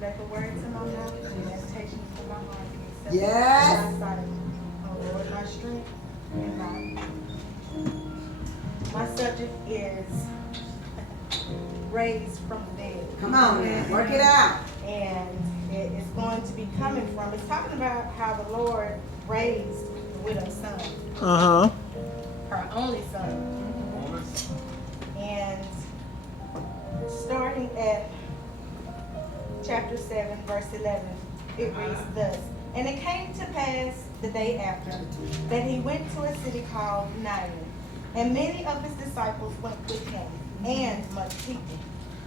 let the words of my mouth and the meditations of my heart be acceptable Yes. in thy sight. Oh Lord, my strength and my subject is raised from the dead. Come on now, work it out. And it is going to be coming from, it's talking about how the Lord raised the widow's son. Uh-huh. Her only son. And starting at chapter 7, verse 11, it reads thus. And it came to pass the day after that he went to a city called Nain, and many of his disciples went with him, and much people.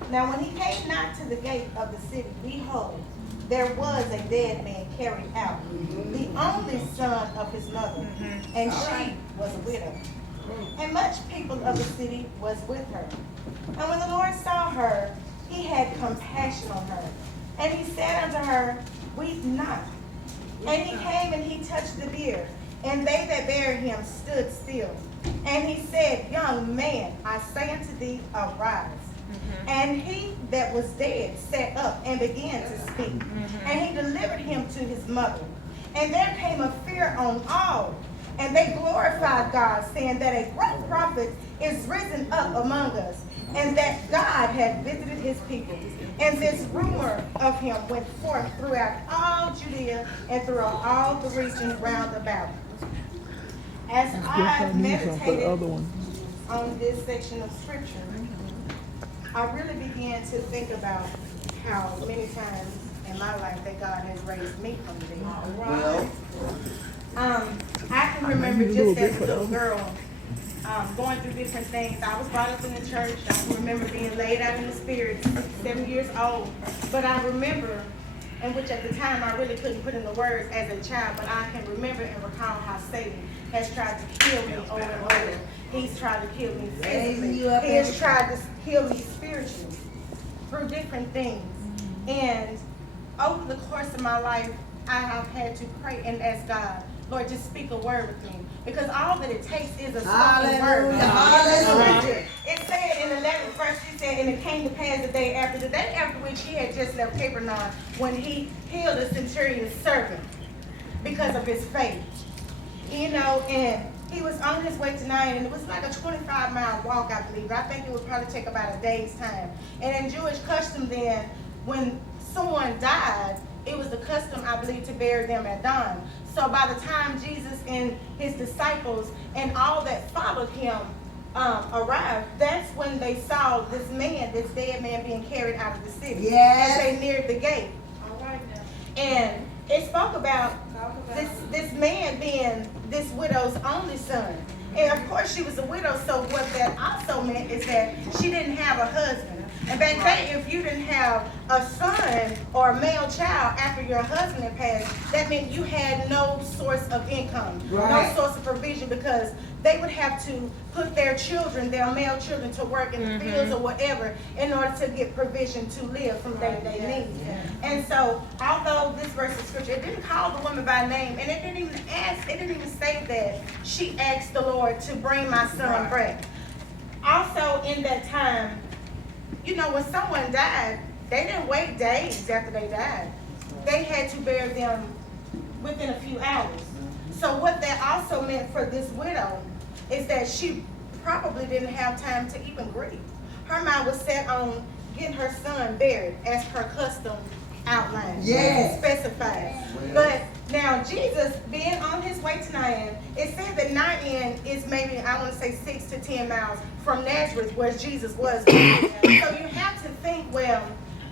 Now when he came nigh to the gate of the city, behold, there was a dead man carried out, the only son of his mother, and she was a widow. And much people of the city was with her. And when the Lord saw her, he had compassion on her. And he said unto her, weep not. And he came and he touched the bier, and they that bare him stood still. And he said, young man, I say unto thee, arise. And he that was dead sat up and began to speak. And he delivered him to his mother. And there came a fear on all. And they glorified God, saying that a great prophet is risen up among us, and that God had visited his people. And this rumor of him went forth throughout all Judea and throughout all the region round about. As I meditated on this section of scripture, I really began to think about how many times in my life that God has raised me from the dead. Well, I can remember just as a little girl going through different things. I was brought up in the church. I can remember being laid out in the spirit, 7 years old. But I remember, and which at the time I really couldn't put into words as a child, but I can remember and recall how Satan has tried to kill me over and over. He's tried to kill me physically. He has tried to kill me spiritually through different things. And over the course of my life, I have had to pray and ask God, Lord, just speak a word with me. Because all that it takes is a spoken word. Hallelujah. It said in the 11th verse, he said, and it came to pass the day after which he had just left Capernaum, when he healed a centurion's servant because of his faith. You know, and he was on his way to Nain, and it was like a 25-mile walk, I believe. I think it would probably take about a day's time. And in Jewish custom then, when someone died, it was the custom, I believe, to bury them at dawn. So by the time Jesus and his disciples and all that followed him arrived, that's when they saw this man, this dead man, being carried out of the city. Yes. As they neared the gate. All right now. And it spoke about this man being this widow's only son. And of course she was a widow, so what that also meant is that she didn't have a husband. And back then, if you didn't have a son or a male child after your husband had passed, that meant you had no source of income, no source of provision, because they would have to put their children, their male children, to work in the fields or whatever in order to get provision to live from day-to-day needs. And so, although this verse of scripture, it didn't call the woman by name, and it didn't even say that she asked the Lord to bring my son back. Also, in that time, you know, when someone died, they didn't wait days after they died. They had to bury them within a few hours. So what that also meant for this widow is that she probably didn't have time to even grieve. Her mind was set on getting her son buried as per custom outlined, specified. But now Jesus, being on his way to Nain, it said that Nain is maybe, I want to say 6 to 10 miles from Nazareth, where Jesus was. So you have to think, well,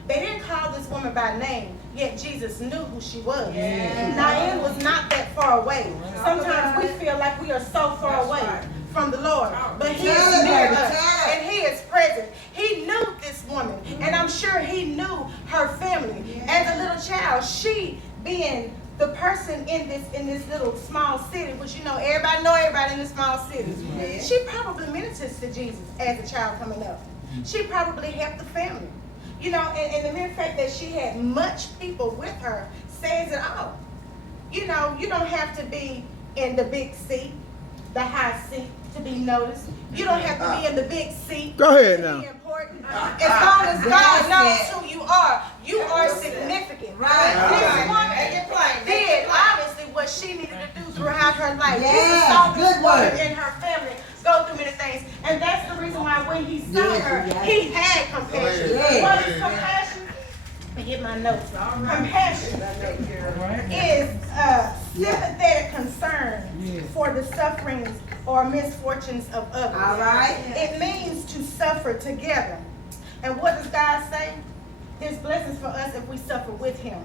they didn't call this woman by name, yet Jesus knew who she was. Nain was not that far away. Sometimes we feel like we are so far away from the Lord, but he is near us, and he is present. He knew this woman, and I'm sure he knew her family. As a little child, she being the person in this little small city, which, you know everybody in this small city, she probably ministers to Jesus as a child coming up. She probably helped the family. You know, and the mere fact that she had much people with her says it all. You know, you don't have to be in the big seat, the high seat, to be noticed. You don't have to be in the big seat. Go ahead to now. be important. As long as God knows who you are significant. Right. This woman did obviously what she needed to do throughout her life. Yes, Jesus saw this good woman word. and her family go through many things. And that's the reason why when he saw Yes, her, yes. he had compassion. Yes. What is compassion? Let me get my notes. Compassion is sympathetic concern for the sufferings or misfortunes of others. All right. It means to suffer together. And what does God say? There's blessings for us if we suffer with him.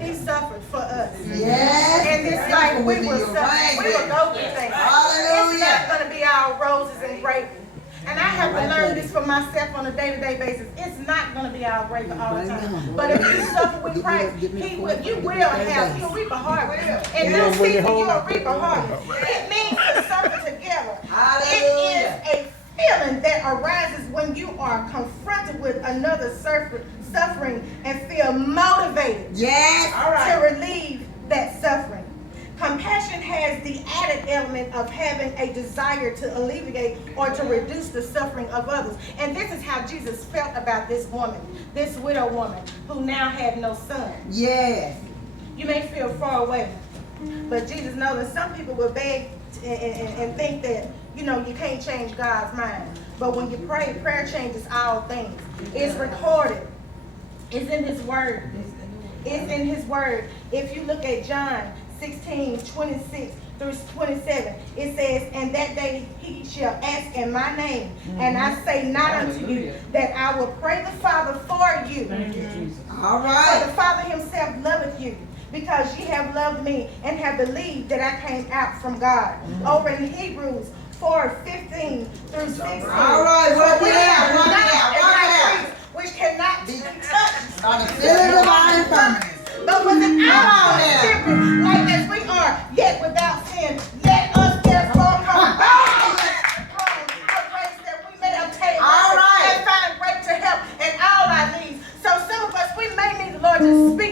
He suffered for us. Yes. And it's like we will suffer. We will go through things. Hallelujah. It's not going to be all roses and gravy. And I have to learn this for myself on a day-to-day basis. It's not going to be all gravy all the time. But if you suffer with Christ, you will reap a harvest. And no season you'll reap a harvest. It means to suffer together. Hallelujah. It is a feeling that arises when you are confronted with another suffering and feel motivated Yes. to relieve that suffering. Compassion has the added element of having a desire to alleviate or to reduce the suffering of others. And this is how Jesus felt about this woman, this widow woman, who now had no son. Yes. You may feel far away, but Jesus knows that some people will beg and think that, you know, you can't change God's mind. But when you pray, prayer changes all things. It's recorded. It's in his word. It's in his word. If you look at John 16:26 through 27, it says, and that day he shall ask in my name, and I say not unto you that I will pray the Father for you. All For right. the Father himself loveth you, because ye have loved me and have believed that I came out from God. Over in Hebrews 4:15 through 16. All right, work it out, work it out, And work it high out. priest, which cannot be touched. On the feeling of our infirmity. But with an Come on outward now. temperance, like as we are, yet without sin, let us therefore come boldly to the throne of grace that we may obtain All mercy right. and find grace to help in all our needs. So some of us, we may need the Lord to speak